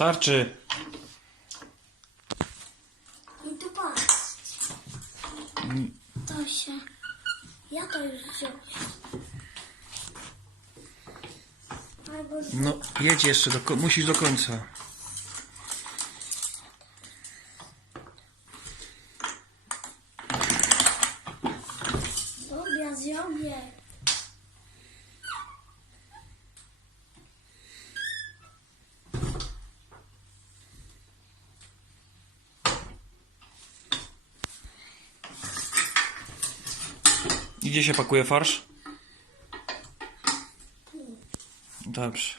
Starczy. I tu patrz. To się... Ja to już wziąłem. Albo z... No, jedź jeszcze, do, ko- musisz do końca. Dobra, zrobię. I gdzie się pakuje farsz? Dobrze.